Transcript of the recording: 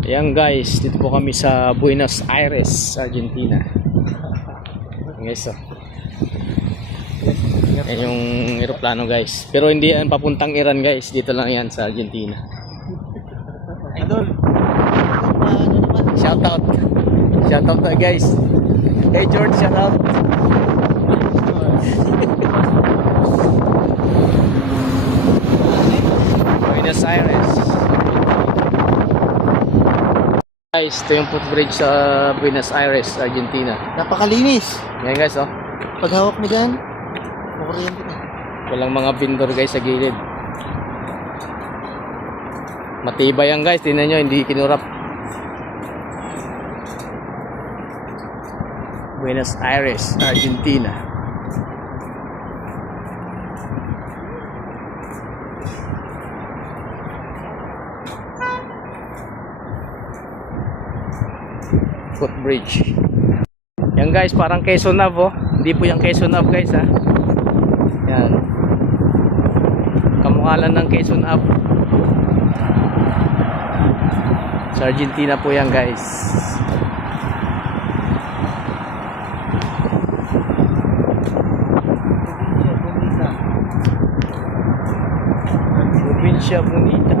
Ayan guys, dito po kami sa Buenos Aires, Argentina. Ayan guys, oh. Ayan yung eroplano guys. Pero hindi yan papuntang Iran guys, dito lang yan sa Argentina. Idol. Shout out. Shout out na guys. Hey George, shout out. Buenos Aires. Guys, ito yung footbridge sa Buenos Aires, Argentina. Napakalinis. Ngayon guys, oh. Pag hawak mo dyan, makuryente ka. Walang mga vendor guys sa gilid. Matibay yan guys, tingnan nyo, hindi kinurap. Buenos Aires, Argentina. Footbridge. Yan guys, parang Quezon Ave, oh. Hindi po yung Quezon Ave guys, ha. Yan. Kamukha lang ng Quezon Ave. Sa Argentina po yan guys. Provincia Bonita.